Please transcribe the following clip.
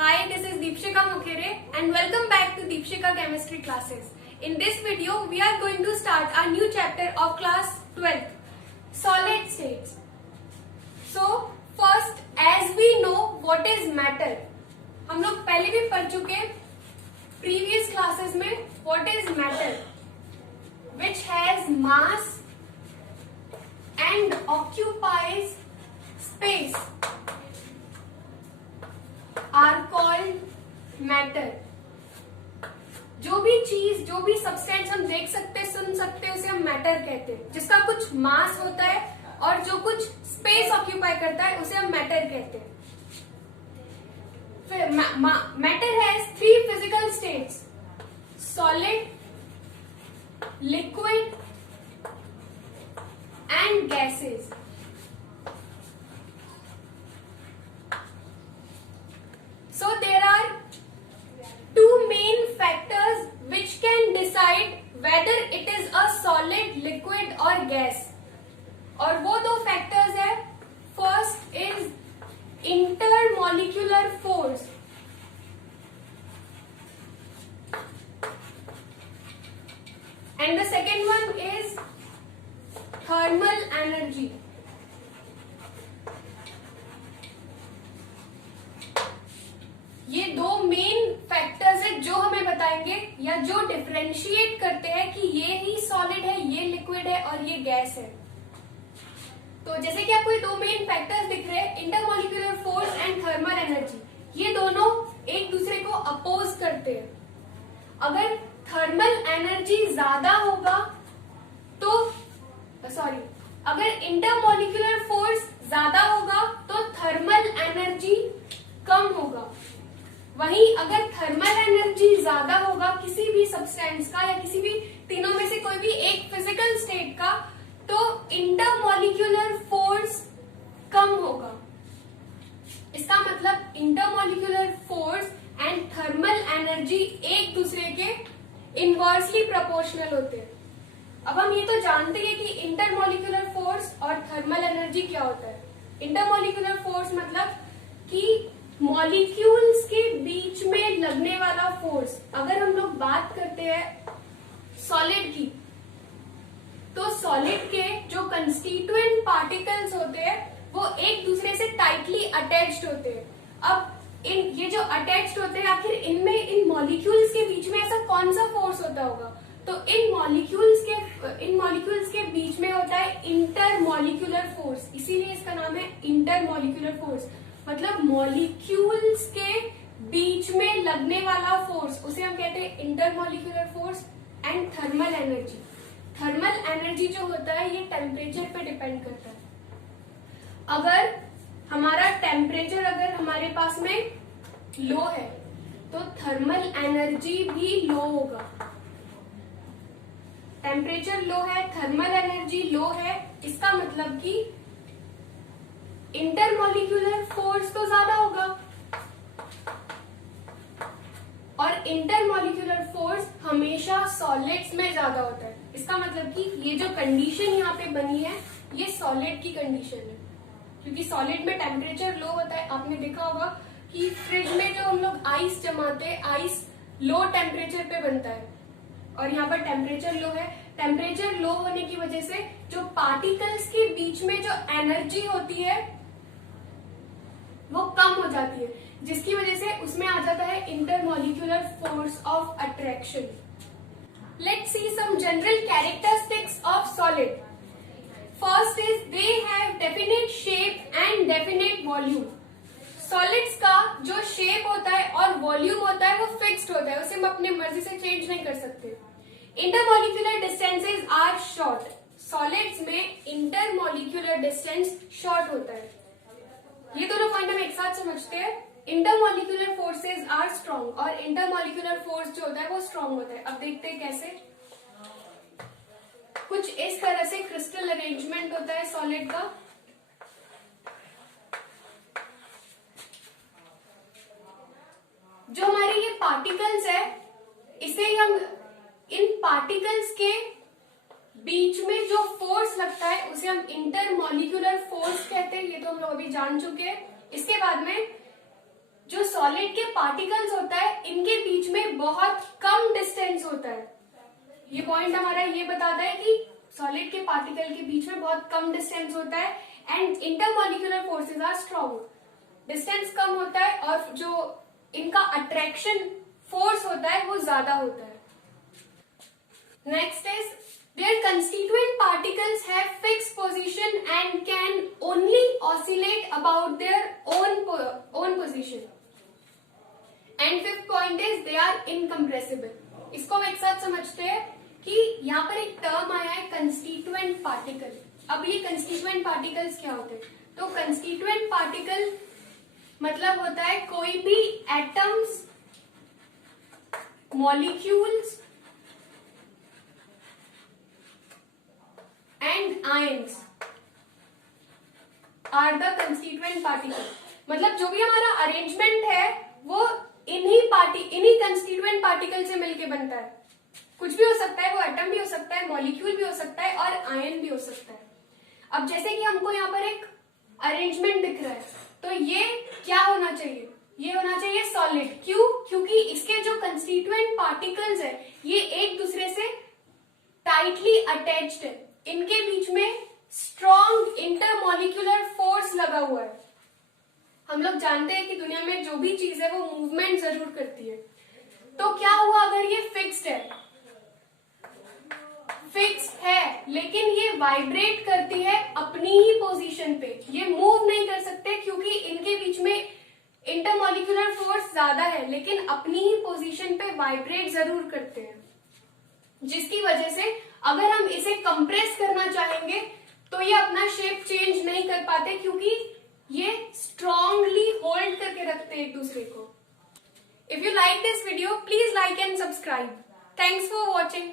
Hi, this is Deepshika Mukhere and welcome back to Deepshika Chemistry classes. In this video, we are going to start a new chapter of class 12th, solid states. So, first, as we know what is matter, हम लोग पहले भी पढ़ चुके previous classes में what is matter, which has mass and occupies space are called matter. जो भी चीज, जो भी सब्सटेंस हम देख सकते, सुन सकते, उसे हम मैटर कहते हैं. जिसका कुछ मास होता है और जो कुछ स्पेस ऑक्यूपाई करता है उसे हम मैटर कहते हैं. फिर matter has 3 physical states: solid, liquid and gases. So there are 2 main factors which can decide whether it is a solid, liquid or gas. और वो 2 factors है. First is intermolecular force. And the second one is thermal energy. ये 2 main factors है जो हमें बताएंगे या जो डिफरेंशिएट करते हैं कि ये ही सॉलिड है, ये लिक्विड है और ये गैस है. तो जैसे कि आपको ये 2 मेन फैक्टर्स दिख रहे हैं, intermolecular force and thermal energy, ये दोनों एक दूसरे को अपोज करते हैं. अगर थर्मल एनर्जी ज्यादा होगा तो अगर इंटरमॉलिक्यूलर फोर्स ज्यादा होगा तो थर्मल एनर्जी कम होगा. वहीं अगर थर्मल एनर्जी ज्यादा होगा किसी भी सब्सटेंस का या किसी भी तीनों में से कोई भी एक फिजिकल स्टेट का, तो इंटरमॉलिक्यूलर फोर्स कम होगा. इसका मतलब intermolecular force and thermal energy एक दूसरे के इनवर्सली प्रोपोर्शनल होते हैं. अब हम ये तो जानते हैं कि इंटरमॉलिक्यूलर फोर्स और थर्मल एनर्जी क्या होता है. इंटरमॉलिक्यूलर फोर्स मतलब कि मॉलिक्यूल्स के बीच में लगने वाला फोर्स. अगर हम लोग बात करते हैं सॉलिड की, तो सॉलिड के जो कंस्टिट्यूएंट पार्टिकल्स होते हैं वो एक दूसरे से टाइटली अटैच्ड होते हैं. अब ये जो अटैच्ड होते हैं, आखिर इनमें इन मॉलिक्यूल्स के बीच में ऐसा कौन सा फोर्स होता होगा? तो इन मॉलिक्यूल्स के बीच में होता है इंटरमॉलिक्यूलर फोर्स. इसीलिए इसका नाम है इंटरमॉलिक्यूलर फोर्स. मतलब मॉलिक्यूल्स के बीच में लगने वाला फोर्स, उसे हम कहते हैं intermolecular force. And thermal energy, thermal energy जो होता है ये टेम्परेचर पे डिपेंड करता है. अगर हमारा टेम्परेचर अगर हमारे पास में लो है तो थर्मल एनर्जी भी लो होगा. टेम्परेचर लो है, थर्मल एनर्जी लो है, इसका मतलब कि इंटरमॉलिक्यूलर फोर्स तो ज्यादा होगा. और इंटरमॉलिक्यूलर फोर्स हमेशा सॉलिड्स में ज्यादा होता है. इसका मतलब कि ये जो कंडीशन यहाँ पे बनी है ये सॉलिड की कंडीशन है, क्योंकि सॉलिड में टेम्परेचर लो होता है. आपने देखा होगा कि फ्रिज में जो हम लोग आइस जमाते हैं, आइस लो टेम्परेचर पे बनता है और यहाँ पर टेम्परेचर लो है. टेम्परेचर लो होने की वजह से जो पार्टिकल्स के बीच में जो एनर्जी होती है वो कम हो जाती है, जिसकी वजह से उसमें आ जाता है intermolecular force of attraction. Let's see some general characteristics of solid. First is they have definite shape and definite volume. Solids का जो शेप होता है और वॉल्यूम होता है वो फिक्स्ड होता है, उसे हम अपनी मर्जी से चेंज नहीं कर सकते. Intermolecular distances are short. Solids में इंटरमॉलिक्यूलर डिस्टेंस शॉर्ट होता है. ये दोनों पॉइंट हम एक साथ समझते हैं. इंटरमॉलिक्यूलर फोर्सेज आर स्ट्रॉन्ग और इंटरमॉलिक्यूलर फोर्स जो होता है वो स्ट्रॉन्ग होता है. अब देखते हैं कैसे. कुछ इस तरह से क्रिस्टल अरेंजमेंट होता है सॉलिड का. जो हमारे ये पार्टिकल्स है, इसे हम इन पार्टिकल्स के बीच में जो फोर्स लगता है उसे हम इंटरमॉलिक्यूलर फोर्स कहते हैं. ये तो हम लोग अभी जान चुके हैं. इसके बाद में जो सॉलिड के पार्टिकल्स होता है इनके बीच में बहुत कम डिस्टेंस होता है। ये पॉइंट हमारा ये बताता है कि सॉलिड के पार्टिकल के बीच में बहुत कम डिस्टेंस होता है and intermolecular forces are strong. Distance कम होता है और जो इनका अट्रैक्शन फोर्स होता है वो ज्यादा होता है। Next is their constituent particles have fixed position and can only oscillate about their own position. And fifth point is they are incompressible. इसको हम एक साथ समझते हैं कि यहाँ पर एक टर्म आया है कंस्टिट्यूएंट पार्टिकल। अब ये कंस्टिट्यूएंट पार्टिकल्स क्या होते हैं? तो कंस्टिट्यूएंट पार्टिकल मतलब होता है कोई भी atoms, molecules and ions are the constituent particles। मतलब जो भी हमारा अरेंजमेंट है वो इन्हीं कंस्टिट्यूएंट पार्टिकल से मिलके बनता है। कुछ भी हो सकता है, वो एटम भी हो सकता है, मॉलिक्यूल भी हो सकता है और आयन भी हो सकता है। अब जैसे कि हमको यहाँ पर एक अरेंजमेंट दिख रहा है, तो ये क्या होना चाहिए? ये होना चाहिए सॉलिड। क्यों? क्योंकि इसके जो कंस्टिट्यूएंट पार्टिकल्स है ये एक दूसरे से टाइटली अटैच्ड है, इनके बीच में स्ट्रॉन्ग इंटरमॉलिक्यूलर फोर्स लगा हुआ है। हम लोग जानते हैं कि दुनिया में जो भी चीज है वो मूवमेंट जरूर करती है। तो क्या हुआ अगर ये फिक्स्ड है लेकिन ये वाइब्रेट करती है अपनी ही पोजीशन पे, ये मूव नहीं कर सकते क्योंकि इनके बीच में इंटरमॉलिक्यूलर फोर्स ज्यादा है, लेकिन अपनी ही पोजीशन पे वाइब्रेट जरूर करते हैं, जिसकी वजह से अगर हम इसे कंप्रेस करना चाहेंगे तो ये अपना शेप चेंज नहीं कर पाते क्योंकि ये स्ट्रॉन्गली होल्ड करके रखते हैं एक दूसरे को। If you like this video please like and subscribe. Thanks for watching.